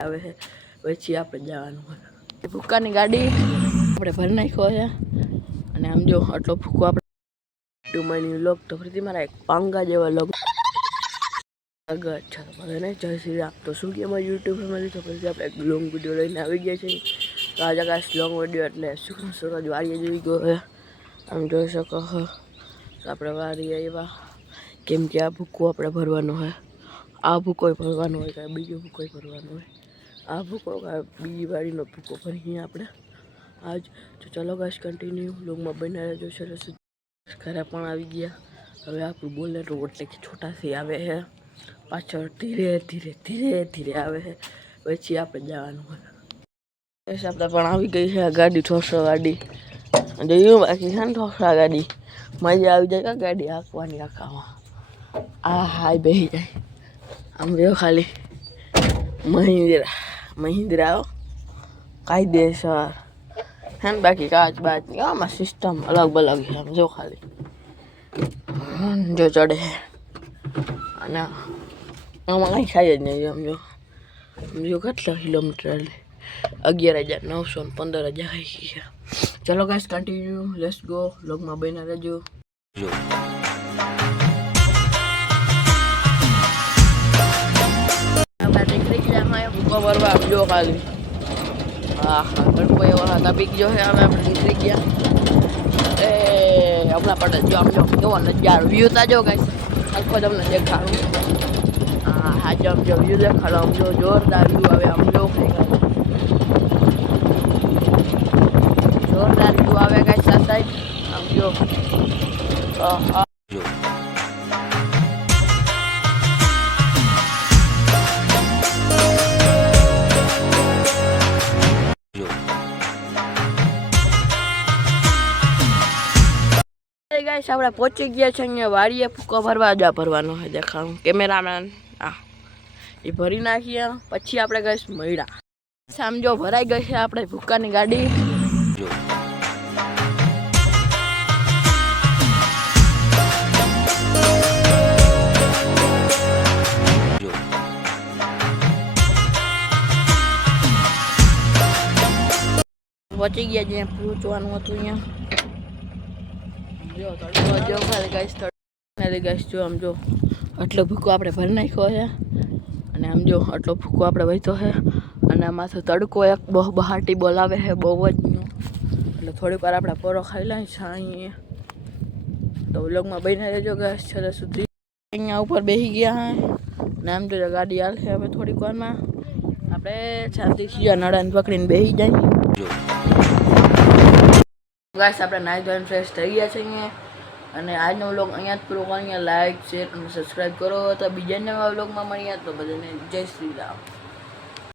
આવે છે પછી આપણે જવાનું હોય ભૂક્કાની ગાડી આપણે ભરી નાખ્યો છે અને આમ જો આટલો ભૂકો આપણે ટુમાની લોક તો ફરીથી મારા એક પાંગા જેવા લોક અચ્છા બધાને જય શ્રી રામ તો શું કે અમારી યુટ્યુબ ફેમિલી તો ફરીથી આપણે એક લોંગ વિડીયો લઈને આવી ગયા છીએ તો આજે કાંઈ લોંગ વિડીયો એટલે શુક્ર સૂરજ વારીએ જોઈ ગયો છે આમ જોઈ શકો છો તો આપણે વારીએ આવ્યા કેમ કે આ ભૂકો આપણે ભરવાનો હોય આ ભૂકો ભરવાનો હોય કાંઈ બીજો ભૂકો ભરવાનો હોય આ ભૂકો બીજી વાડીનો ભૂકો ભરીએ આપણે આજ તો ચાલો ગાઈસ કન્ટિન્યુ લોગમાં બના રહેજો સરસ ઘરે પણ આવી ગયા હવે આપણું બોલે રોડ એટલે કે છોટાથી આવે છે પાછળ ધીરે ધીરે ધીરે ધીરે આવે છે પછી આપણે જવાનું હોય બસ આપણે પણ આવી ગઈ છે ગાડી ઠોસો ગાડી જોયું બાકી છે ને ઠોસા ગાડી મજા આવી જાય ગાડી હાંકવાની આખામાં આ હાય બેસી જાય આમ જો ખાલી મહિન્દ્રા કાયદેસર હે ને બાકી કાચ બાચ આમાં સિસ્ટમ અલગ અલગ છે આમ જો ખાલી જો ચડે અને આમાં કંઈ ખાય જ નહીં સમજો કેટલા કિલોમીટર 11,915 ખાઈ છે ચલો ગાઈસ કન્ટિન્યુ લેટ્સ ગો લોગમાં બના રહેજો ભૂકો ભરવા આપજો ખાલી હા ગણપતિ એવો હતા બીક જો છે અમે આપણે નીકળી ગયા એ હમણાં પડે જો આમ જો કેવો નજારો વ્યૂ તાજો ગાઈસ આખો તમને દેખાડું હા જો આમ જો વ્યૂ દેખાડો આમ જો જોરદાર વ્યૂ આવે આમ જો જોરદાર વ્યૂ આવે ગાઈસ સાથે આમ જો ગાઈસ આપણે પહોંચી ગયા છે અહીંયા વાડીએ ભૂકો ભરવા જ ભરવાનો હોય દેખાડું કેમેરામેન એ ભરી નાખીએ પછી આપણે ગાઈસ મળ્યા સમજો ભરાઈ ગઈ છે આપણે ભૂક્કાની ગાડી પહોંચી ગયા જ્યાં પહોંચવાનું હતું અહીંયા જો ખાલી ગાઈસ જો આમ જો આટલો ભૂકો આપણે ભરી નાખ્યો છે અને આમ જો આટલો ભૂકો આપણે વહેતો છે અને આમાંથી તડકો એક બહુ બહાટી બોલાવે છે બહુ જ એટલે થોડીક વાર આપણે પોરો ખાઈ લઈએ છાણીએ તો વ્લોગમાં બની રહેજો ગાઈસ છેલ્લે સુધી અહીંયા ઉપર બેસી ગયા હે ને આમ જો ગાડી હાલ છે હવે થોડીક વારમાં આપણે શાંતિથી નળાને પકડીને બેસી જાય ગાઈસ આપણે નાઈ ધોઈને ફ્રેશ થઈ ગયા છે અહીંયા અને આજનો વ્લોગ અહીંયા જ પૂરો કરીને લાઈક શેર અને સબસ્ક્રાઈબ કરો તો બીજા નવા વ્લોગમાં મળીએ તો બધાને જય શ્રી રામ.